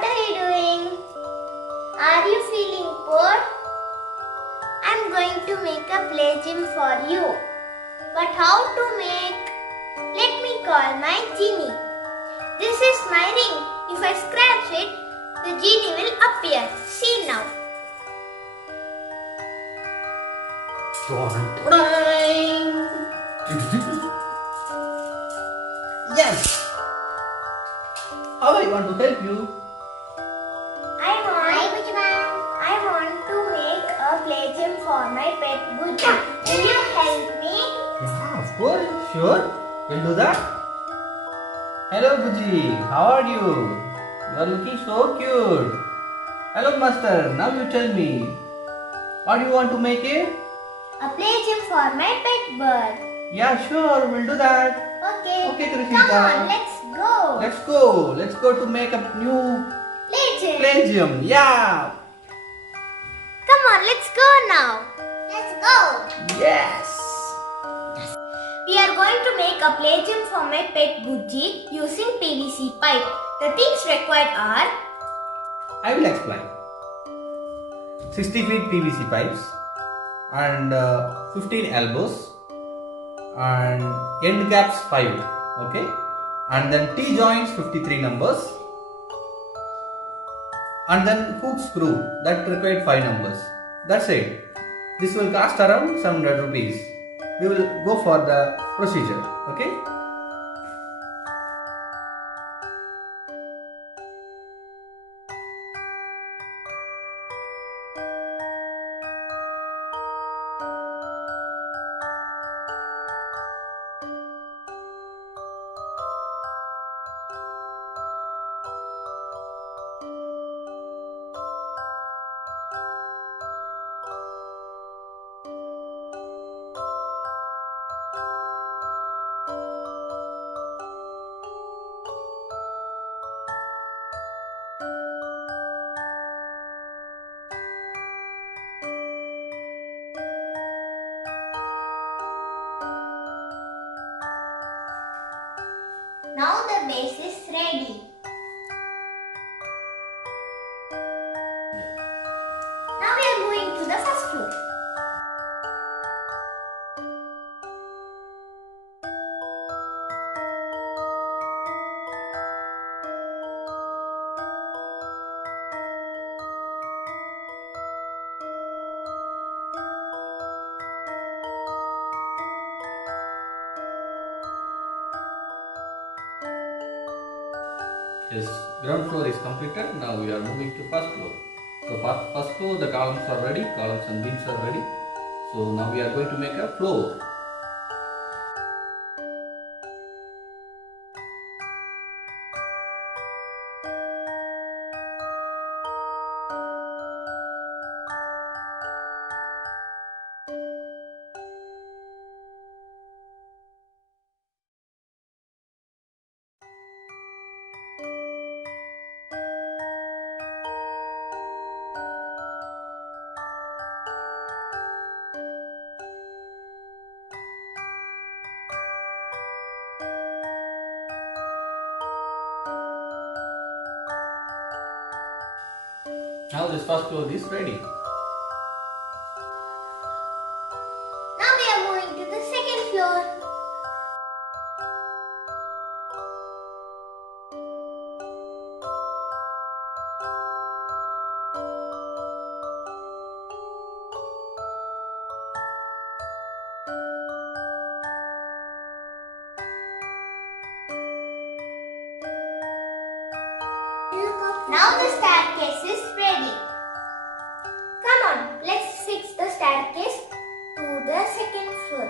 what are you doing? Are you feeling bored? I'm going to make a play gym for you. But how to make? Let me call my genie. This is my ring. If I scratch it, the genie will appear. See now. Yes! How I want to help you? I want to make a play gym for my pet Gucci. Will you help me? Yeah, of course. Sure. We'll do that. Hello, Guji. How are you? You are looking so cute. Hello, Master. Now you tell me. What do you want to make it? A play gym for my pet bird. Yeah, sure. We'll do that. Okay. Okay, Krishita. Come on, let's go. Let's go. Let's go to make a new play gym. Yeah. Come on, let's go now. Let's go. Yes. We are going to make a play gym for my pet Gucci using PVC pipe. The things required are I will explain. 60 feet PVC pipes and 15 elbows and end caps 5, okay, and then T joints 53 numbers and then hook screw that required 5 numbers. That's it. This will cost around 700 rupees. We will go for the procedure, okay. now the base is ready. Now we are going to the first floor. Yes, ground floor is completed. Now we are moving to first floor. So first floor, the columns are ready, columns and beams are ready. So now we are going to make a floor. Now this first floor is ready. Now we are moving to the second floor. Now the staircase is ready. Come on, let's fix the staircase to the second floor.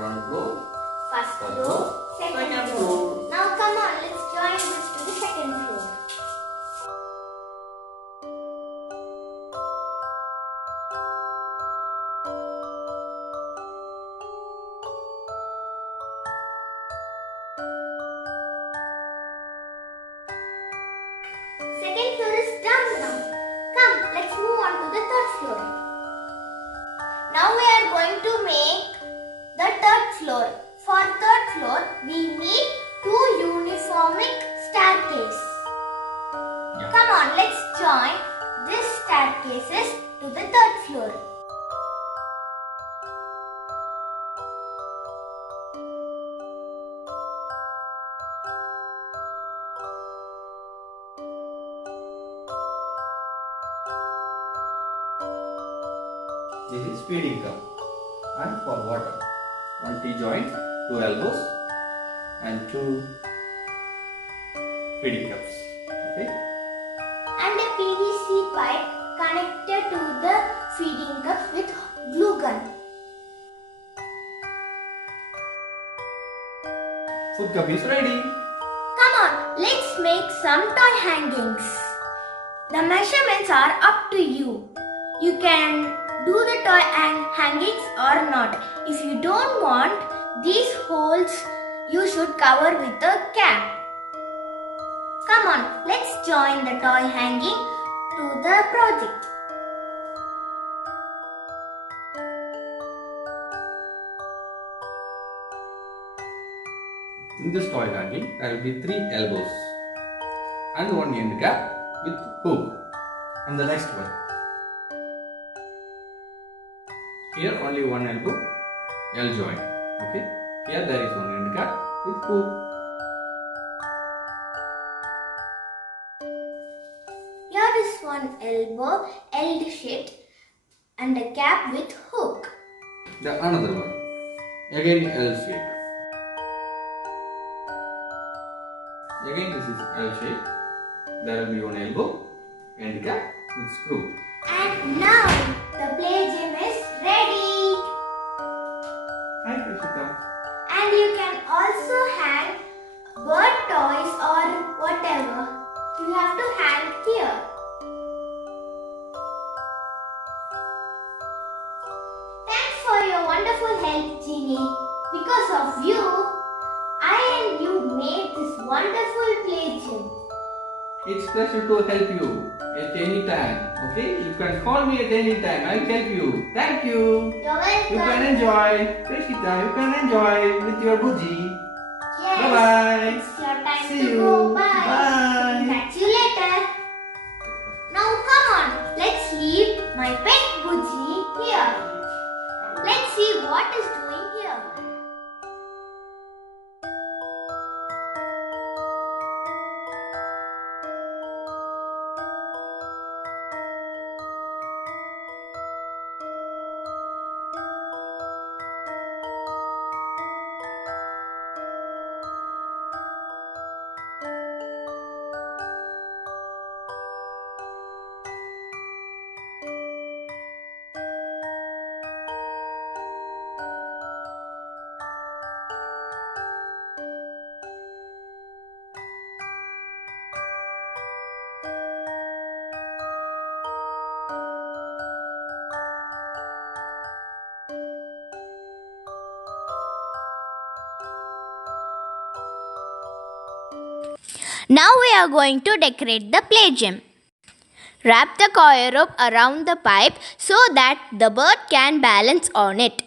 Ground floor. First floor, second floor. Now come on, let's join this to the second floor. Second floor is done now. Come, let's move on to the third floor. Now we are going to make the third floor. For third floor, we need two uniformic staircases. Yeah. Come on, let's join these staircases to the third floor. This is feeding cup and for water. One T-joint, two elbows and two feeding cups. Okay. And a PVC pipe connected to the feeding cups with glue gun. Food cup is ready. Come on, let's make some toy hangings. The measurements are up to you. You can do the toy hangings or not. If you don't want these holes, you should cover with a cap. Come on, let's join the toy hanging to the project. In this toy hanging, there will be 3 elbows and one end cap with hook. And the next one. Here only one elbow, L joint. Okay. Here there is one end cap with hook. Here is one elbow, L shaped, and a cap with hook. The another one. Again L shape. Again this is L shape. There will be one elbow, end cap with screw. And now the play gym is ready. Hi Krishika. And you can also hang bird toys or whatever. You have to hang here. Thanks for your wonderful help, Ginny. Because of you, I and you made this wonderful play gym. It's pleasure to help you at any time. Okay? You can call me at any time. I'll help you. Thank you. You're welcome. You can enjoy. Krishika, you can enjoy with your Buji. Yes. Bye-bye. It's your time See to you. go. Bye. Bye. Catch you later. Now come on. Let's leave my pet Buji here. Let's see what is doing here. Now we are going to decorate the play gym. Wrap the coir rope around the pipe so that the bird can balance on it.